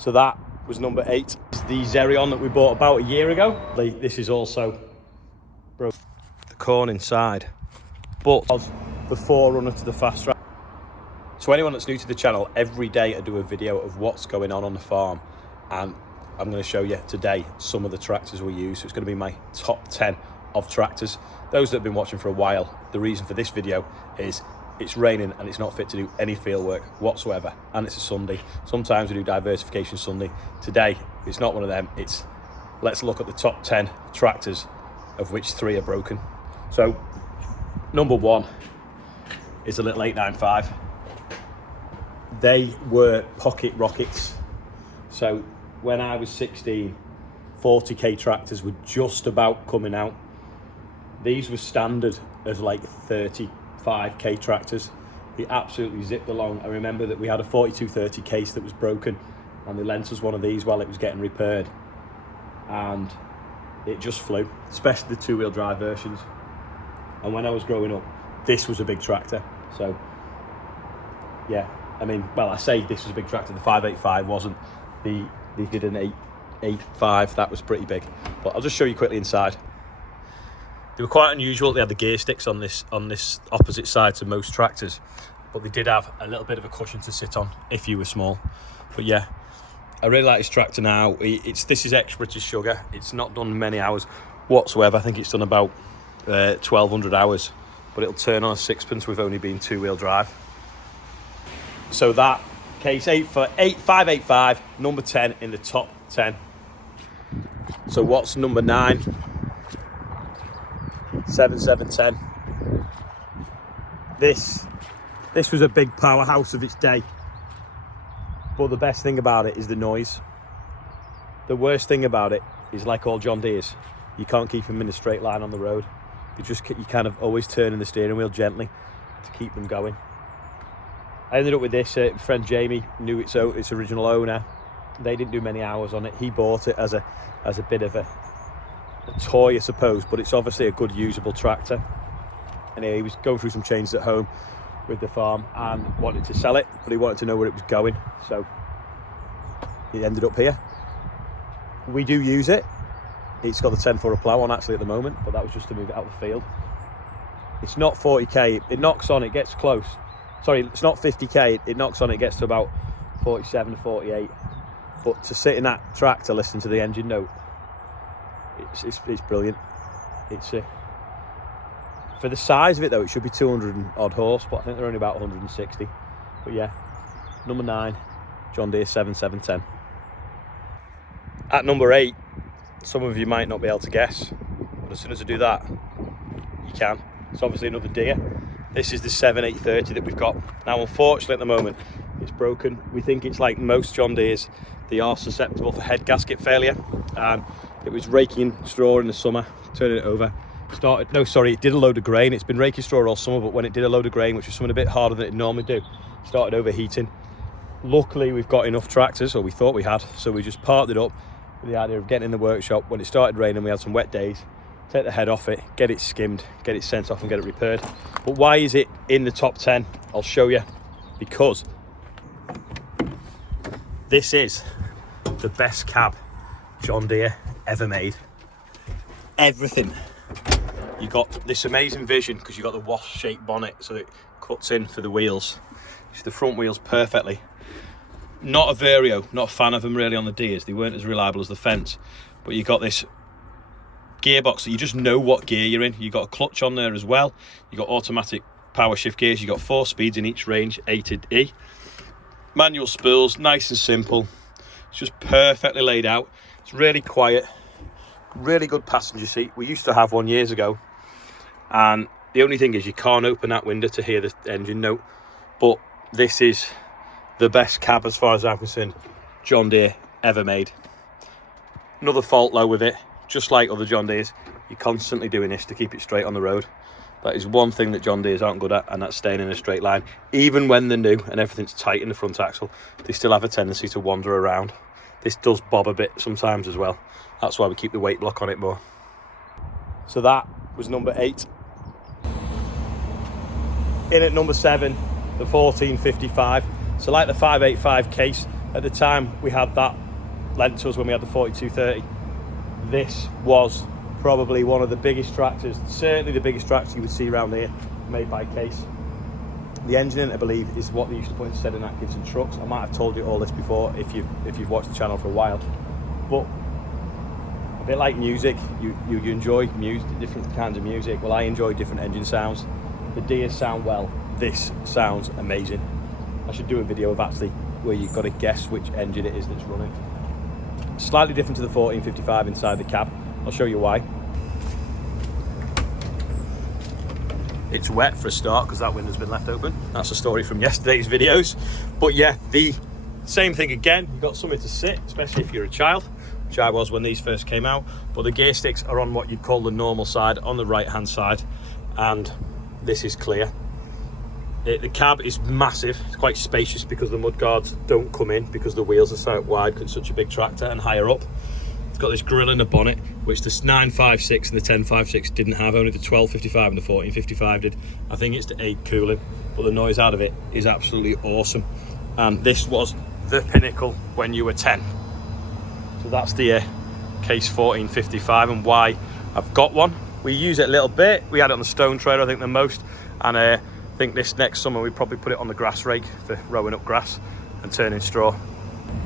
So that was number 8. It's the Xerion that we bought about a year ago. This is also broke the corn inside, but the forerunner to the fast track. So anyone that's new to the channel, every day I do a video of what's going on the farm, and I'm going to show you today some of the tractors we use. So it's going to be my top 10 of tractors. Those that have been watching for a while, the reason for this video is it's raining and it's not fit to do any field work whatsoever, and it's a Sunday. Sometimes we do diversification Sunday. Today it's not one of them. It's let's look at the top 10 tractors, of which 3 are broken. So number 1 is a little 895. They were pocket rockets. So when I was 16, 40k tractors were just about coming out. These were standard as like 35k tractors. They absolutely zipped along. I remember that we had a 4230 case that was broken, and they lent us one of these while it was getting repaired, and it just flew, especially the 2-wheel drive versions. And when I was growing up, this was a big tractor. So yeah, I mean, well, I say this was a big tractor. The 585 wasn't. They did an 885. That was pretty big. But I'll just show you quickly inside. They were quite unusual. They had the gear sticks on this opposite side to most tractors, but they did have a little bit of a cushion to sit on if you were small. But yeah, I really like this tractor now. This is ex-British Sugar. It's not done many hours whatsoever. I think it's done about 1,200 hours, but it'll turn on a sixpence with only being 2-wheel drive. So that case 585, number 10 in the top 10. So what's number 9? 7710. This was a big powerhouse of its day, but the best thing about it is the noise. The worst thing about it is, like all John Deere's, you can't keep them in a straight line on the road. You kind of always turning the steering wheel gently to keep them going. I ended up with this. Friend Jamie knew its original owner. They didn't do many hours on it. He bought it as a bit of a toy, I suppose, but it's obviously a good usable tractor. And he was going through some changes at home with the farm and wanted to sell it, but he wanted to know where it was going, so it ended up here. We do use it. It's got the 10-footer plough on actually at the moment, but that was just to move it out of the field. It's not 40k. It knocks on, it gets close. Sorry, it's not 50k. It knocks on, it gets to about 47 to 48. But to sit in that tractor, listen to the engine note, it's brilliant. It's for the size of it though, it should be 200 and odd horse, but I think they're only about 160. But yeah, number 9, John Deere 7710. At number 8, some of you might not be able to guess, but as soon as I do that, you can. It's obviously another Deere. This is the 7830 that we've got. Now, unfortunately, at the moment, it's broken. We think it's like most John Deeres. They are susceptible for head gasket failure. It was raking straw in the summer, turning it over. It did a load of grain. It's been raking straw all summer, but when it did a load of grain, which was something a bit harder than it normally do, it started overheating. Luckily, we've got enough tractors, or we thought we had, so we just parked it up with the idea of getting in the workshop. When it started raining, we had some wet days. Take the head off it, get it skimmed, get it sent off and get it repaired. But why is it in the top 10? I'll show you. Because this is the best cab John Deere ever made. Everything. You got this amazing vision because you got the wasp-shaped bonnet, so it cuts in for the wheels. It's the front wheels perfectly. Not a Vario, not a fan of them really on the Deeres. They weren't as reliable as the Fendt, but you got this gearbox that you just know what gear you're in. You got a clutch on there as well. You got automatic power shift gears. You got 4 speeds in each range, A to E. Manual spools, nice and simple. It's just perfectly laid out. It's really quiet. Really good passenger seat. We used to have one years ago, and the only thing is you can't open that window to hear the engine note. But this is the best cab, as far as I'm concerned, John Deere ever made. Another fault though with it, just like other John Deeres, you're constantly doing this to keep it straight on the road. That is one thing that John Deeres aren't good at, and that's staying in a straight line. Even when they're new and everything's tight in the front axle, they still have a tendency to wander around. This does bob a bit sometimes as well. That's why we keep the weight block on it more. So that was number 8. In at number 7, the 1455. So like the 585 case, At the time we had that lent to us when we had the 4230, this was probably one of the biggest tractors, certainly the biggest tractor you would see around here, made by Case. The engine in it, I believe, is what they used to put instead of Atkinson trucks. I might have told you all this before if you've watched the channel for a while, but a bit like music, you enjoy music, different kinds of music. Well, I enjoy different engine sounds. The Deere sound well. This sounds amazing. I should do a video of actually where you've got to guess which engine it is that's running. Slightly different to the 1455 inside the cab. I'll show you why. It's wet for a start because that window's been left open. That's a story from yesterday's videos. But yeah, the same thing again. You've got somewhere to sit, especially if you're a child, which I was when these first came out. But the gear sticks are on what you'd call the normal side, on the right hand side, and this is clear. The cab is massive. It's quite spacious because the mudguards don't come in because the wheels are so wide because it's such a big tractor, and higher up. It's got this grille and a bonnet, which the 956 and the 1056 didn't have. Only the 1255 and the 1455 did. I think it's the 8 cooling, but the noise out of it is absolutely awesome. And this was the pinnacle when you were 10. So that's the Case 1455, and why I've got one. We use it a little bit. We had it on the stone trailer, I think, the most, and I think this next summer we'd probably put it on the grass rake for rowing up grass and turning straw.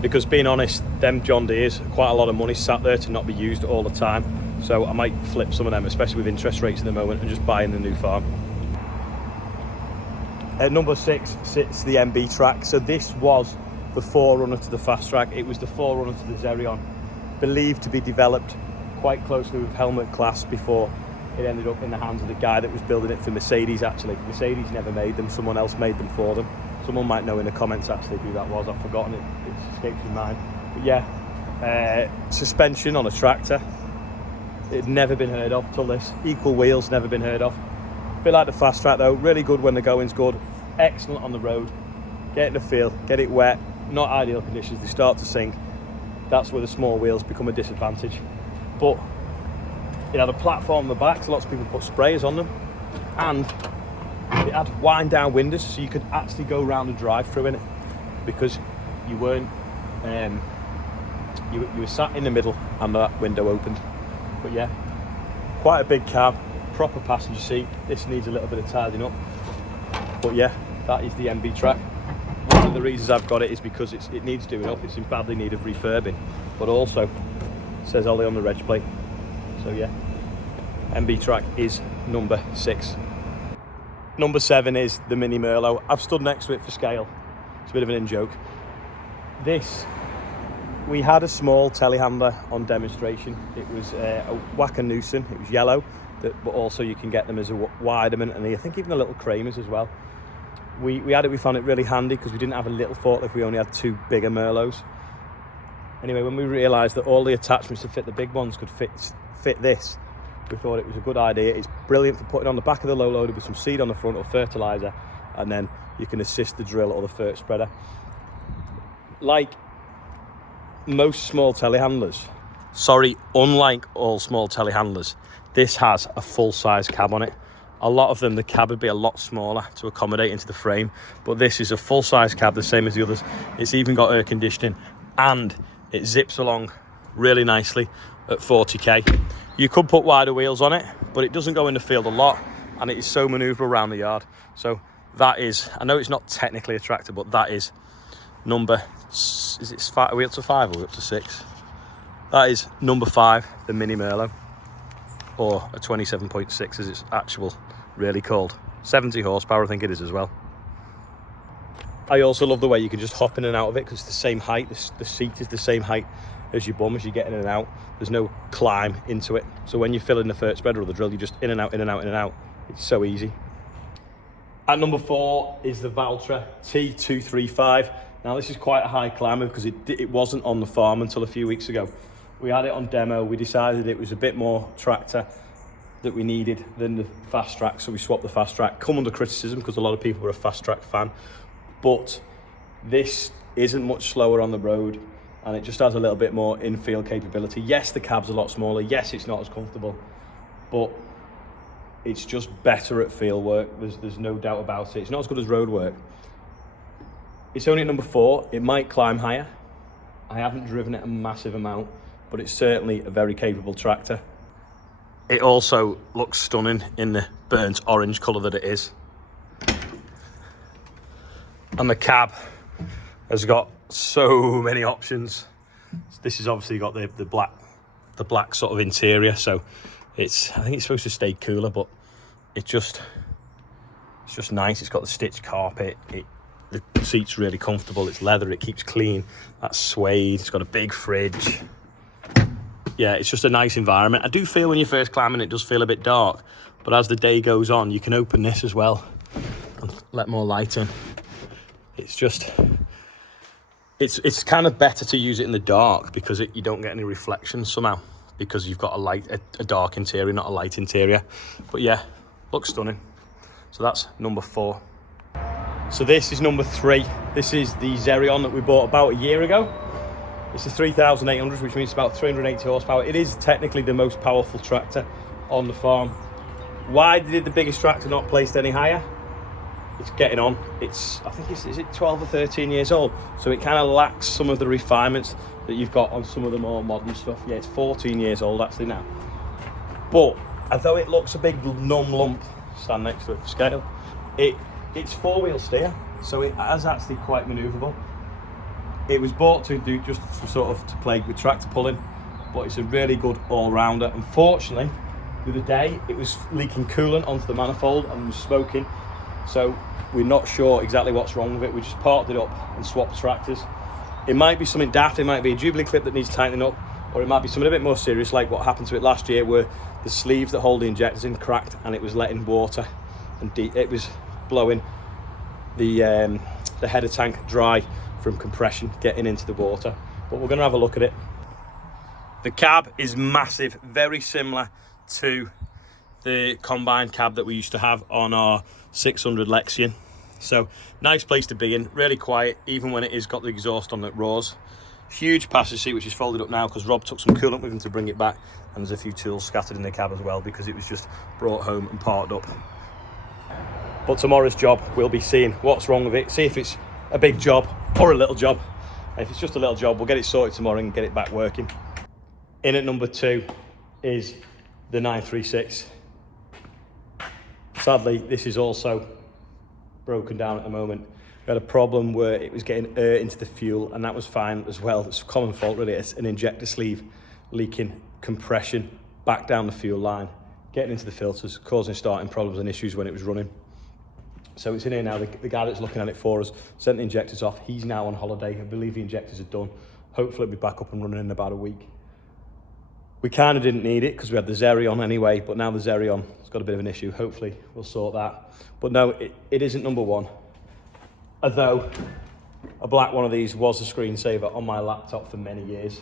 Because being honest, them John Deeres, quite a lot of money sat there to not be used all the time. So I might flip some of them, especially with interest rates at the moment, and just buy in the new farm. At number 6 sits the MB track. So this was the forerunner to the fast track. It was the forerunner to the Xerion, believed to be developed quite closely with helmet class before it ended up in the hands of the guy that was building it for Mercedes. Actually, Mercedes never made them, someone else made them for them. Someone might know in the comments actually who that was. I've forgotten it, it escapes my mind. But yeah, suspension on a tractor, it'd never been heard of till this. Equal wheels, never been heard of. A bit like the fast track though, really good when the going's good, excellent on the road. Get in the field, get it wet, not ideal conditions, they start to sink. That's where the small wheels become a disadvantage. But it had a platform on the back, so lots of people put sprayers on them, and it had wind down windows, so you could actually go around and drive through in it because you weren't you were sat in the middle and that window opened. But yeah, quite a big cab, proper passenger seat. This needs a little bit of tidying up, but yeah, that is the MB track. One of the reasons I've got it is because it needs doing up. It's in badly need of refurbing, but also it says Ollie on the reg plate. So yeah, MB track is number 6. Number 7 is the Mini Merlo. I've stood next to it for scale. It's a bit of an in-joke. This, we had a small telehandler on demonstration. It was a Wackeneusen. It was yellow, but also you can get them as a Weideman, and I think even the little Kramers as well. We had it, we found it really handy because we didn't have a little forklift, we only had 2 bigger Merlos. Anyway, when we realised that all the attachments to fit the big ones could fit this, we thought it was a good idea. It's brilliant for putting on the back of the low loader with some seed on the front or fertiliser, and then you can assist the drill or the fert spreader. Like most small telehandlers, unlike all small telehandlers, this has a full-size cab on it. A lot of them, the cab would be a lot smaller to accommodate into the frame, but this is a full-size cab, the same as the others. It's even got air conditioning, and it zips along really nicely at 40k. You could put wider wheels on it, but it doesn't go in the field a lot, and it is so manoeuvrable around the yard. So that is, I know it's not technically a tractor, but that is number, is it 5? Are we up to 5 or are we up to 6? That is number 5, the Mini Merlo, or a 27.6 as it's actual really called. 70 horsepower, I think it is as well. I also love the way you can just hop in and out of it because it's the same height. The seat is the same height as your bum as you get in and out. There's no climb into it. So when you fill in the fert spreader or the drill, you just in and out, in and out, in and out. It's so easy. At number 4 is the Valtra T235. Now this is quite a high climber because it wasn't on the farm until a few weeks ago. We had it on demo. We decided it was a bit more tractor that we needed than the fast track, so we swapped the fast track. Come under criticism because a lot of people were a fast track fan, but this isn't much slower on the road, and it just has a little bit more in-field capability. Yes, the cab's a lot smaller. Yes, it's not as comfortable, but it's just better at field work. There's no doubt about it. It's not as good as road work. It's only at number 4. It might climb higher. I haven't driven it a massive amount, but it's certainly a very capable tractor. It also looks stunning in the burnt orange colour that it is. And the cab has got so many options. This has obviously got the black sort of interior, so I think it's supposed to stay cooler, but it's just nice. It's got the stitched carpet. The seat's really comfortable. It's leather. It keeps clean. That's suede. It's got a big fridge. Yeah, it's just a nice environment. I do feel when you're first climbing, it does feel a bit dark, but as the day goes on, you can open this as well and let more light in. It's kind of better to use it in the dark because you don't get any reflections somehow, because you've got a dark interior, not a light interior. But yeah, looks stunning. So that's number 4. So this is number 3. This is the Xerion that we bought about a year ago. It's a 3,800, which means it's about 380 horsepower. It is technically the most powerful tractor on the farm. Why did the biggest tractor not placed any higher? It's getting on. I think is it 12 or 13 years old? So it kind of lacks some of the refinements that you've got on some of the more modern stuff. Yeah, it's 14 years old actually now. But although it looks a big numb lump, stand next to it for scale, it's 4-wheel steer, so it is actually quite manoeuvrable. It was bought to do just to play with tractor pulling, but it's a really good all-rounder. Unfortunately, the other day it was leaking coolant onto the manifold and was smoking, so we're not sure exactly what's wrong with it. We just parked it up and swapped tractors. It might be something daft. It might be a Jubilee clip that needs tightening up, or it might be something a bit more serious, like what happened to it last year, where the sleeves that hold the injectors in cracked and it was letting water and it was blowing the header tank dry from compression getting into the water. But we're going to have a look at it. The cab is massive, very similar to the combined cab that we used to have on our 600 Lexion. So nice place to be in, really quiet, even when it is got the exhaust on that roars. Huge passenger seat, which is folded up now because Rob took some coolant with him to bring it back, and there's a few tools scattered in the cab as well because it was just brought home and parked up. But tomorrow's job, we'll be seeing what's wrong with it, see if it's a big job or a little job. If it's just a little job, we'll get it sorted tomorrow and get it back working. In at number 2 is the 936. Sadly, this is also broken down at the moment. We had a problem where it was getting air into the fuel, and that was fine as well. It's a common fault really. It's an injector sleeve leaking compression back down the fuel line, getting into the filters, causing starting problems and issues when it was running. So it's in here now. The guy that's looking at it for us sent the injectors off. He's now on holiday. I believe the injectors are done. Hopefully it'll be back up and running in about a week. We kind of didn't need it because we had the Xerion anyway, but now the Xerion has got a bit of an issue. Hopefully we'll sort that. But no, it isn't number 1. Although a black one of these was a screensaver on my laptop for many years.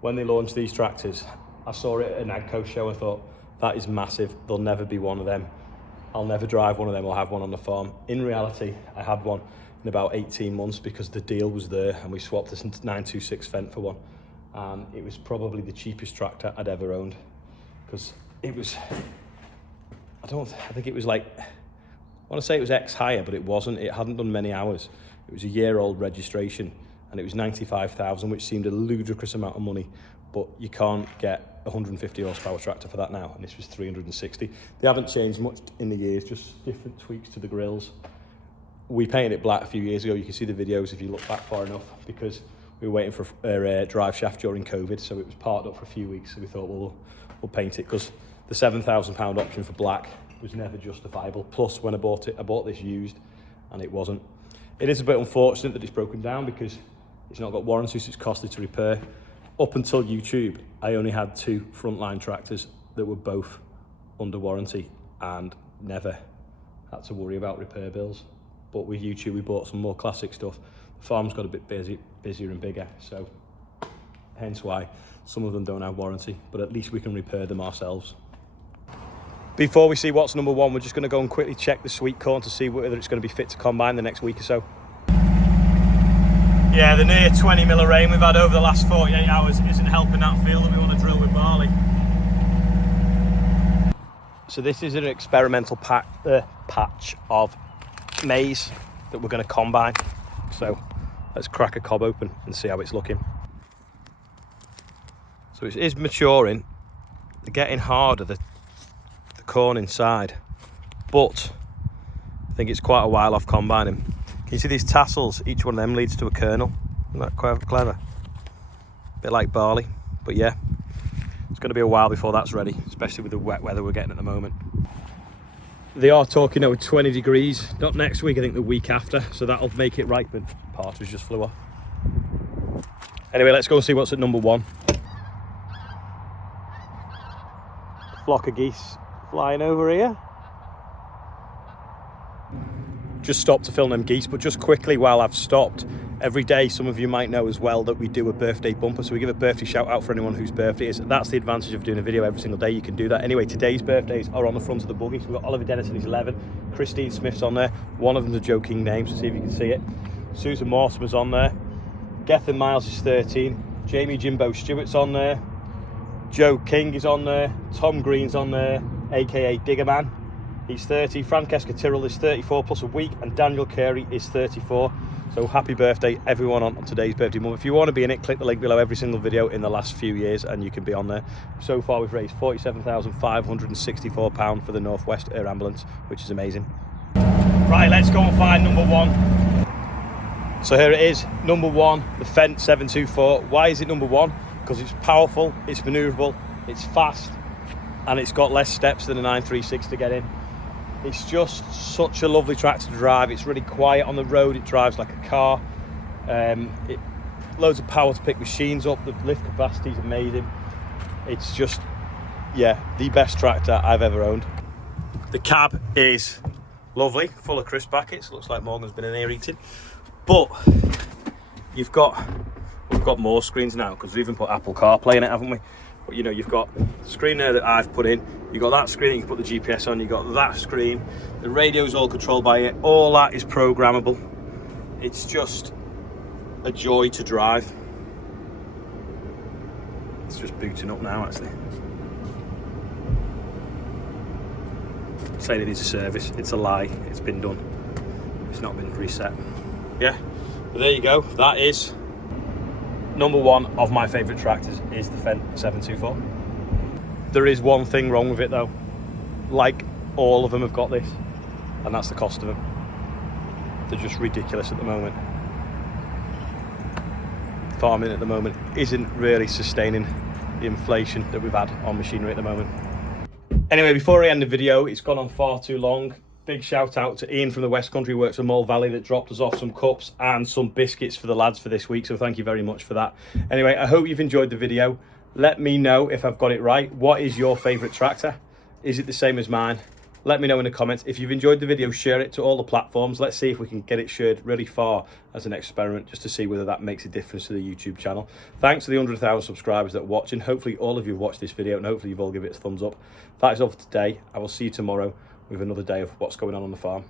When they launched these tractors, I saw it at an AGCO show and thought, that is massive. There'll never be one of them. I'll never drive one of them or have one on the farm. In reality, I had one in about 18 months because the deal was there and we swapped this 926 Fendt for one. And it was probably the cheapest tractor I'd ever owned because it was, I think it was like, I want to say it was X higher, but it wasn't. It hadn't done many hours. It was a year-old registration and it was 95,000, which seemed a ludicrous amount of money, but you can't get 150 horsepower tractor for that now, and this was 360. They haven't changed much in the years, just different tweaks to the grills. We painted it black a few years ago. You can see the videos if you look back far enough, because we were waiting for a drive shaft during COVID, so it was parked up for a few weeks. So we thought, well, we'll paint it, because the £7,000 option for black was never justifiable. Plus, when I bought it, I bought this used, and it wasn't. It is a bit unfortunate that it's broken down because it's not got warranty, so it's costly to repair. Up until YouTube, I only had 2 frontline tractors that were both under warranty and never had to worry about repair bills. But with YouTube, we bought some more classic stuff. The farm's got a bit busier and bigger, so hence why some of them don't have warranty, but at least we can repair them ourselves. Before we see what's number 1, we're just going to go and quickly check the sweet corn to see whether it's going to be fit to combine the next week or so. Yeah, the near 20 mil of rain we've had over the last 48 hours isn't helping that field that we want to drill with barley. So this is an experimental patch of maize that we're going to combine. So Let's crack a cob open and see how it's looking. So it is maturing. They're getting harder, the corn inside, but I think it's quite a while off combining. Can you see these tassels? Each one of them leads to a kernel. Isn't that quite clever? A bit like barley, but yeah, it's going to be a while before that's ready, especially with the wet weather we're getting at the moment. They are talking over 20 degrees, not next week, I think the week after, so that'll make it ripen. Partridge just flew off. Anyway, let's go and see what's at number 1. Flock of geese flying over here. Just stopped to film them geese, but just quickly while I've stopped, every day some of you might know as well that we do a birthday bumper, so we give a birthday shout out for anyone whose birthday is. That's the advantage of doing a video every single day. You can do that. Anyway, today's birthdays are on the front of the buggy. So we've got Oliver Dennison, he's 11, Christine Smith's on there, one of them's a joking name, so see if you can see it. Susan Mortimer's on there, Gethin Miles is 13, Jamie Jimbo Stewart's on there, Joe King is on there, Tom Green's on there, aka Diggerman, he's 30, Francesca Tyrrell is 34 plus a week, and Daniel Carey is 34. So happy birthday everyone on today's birthday month. If you want to be in it, click the link below. Every single video in the last few years and you can be on there. So far we've raised £47,564 for the North West Air Ambulance, which is amazing. Right, let's go and find number 1. So here it is, number 1, the Fendt 724. Why is it number 1? Because it's powerful, it's manoeuvrable, it's fast, and it's got less steps than a 936 to get in. It's just such a lovely tractor to drive. It's really quiet on the road. It drives like a car. Loads of power to pick machines up. The lift capacity is amazing. It's just, yeah, the best tractor I've ever owned. The cab is lovely, full of crisp packets. Looks like Morgan's been in here eating. But we've got more screens now because we've even put Apple CarPlay in it, haven't we? But you know, you've got the screen there that I've put in, you've got that screen that you can put the GPS on, you've got that screen, the radio's all controlled by it, all that is programmable. It's just a joy to drive. It's just booting up now actually. Saying it needs a service, it's a lie, it's been done. It's not been reset. Yeah, but there you go, that is number 1 of my favourite tractors is the Fendt 724. There is one thing wrong with it though. Like all of them have got this, and that's the cost of them. They're just ridiculous at the moment. Farming at the moment isn't really sustaining the inflation that we've had on machinery at the moment. Anyway, before I end the video, it's gone on far too long. Big shout out to Ian from the West Country, works for Mole Valley, that dropped us off some cups and some biscuits for the lads for this week, so thank you very much for that. Anyway, I hope you've enjoyed the video. Let me know if I've got it right. What is your favourite tractor? Is it the same as mine? Let me know in the comments. If you've enjoyed the video, share it to all the platforms. Let's see if we can get it shared really far as an experiment, just to see whether that makes a difference to the YouTube channel. Thanks to the 100,000 subscribers that are watching. Hopefully all of you have watched this video, and hopefully you've all given it a thumbs up. That is all for today. I will see you tomorrow with another day of what's going on the farm.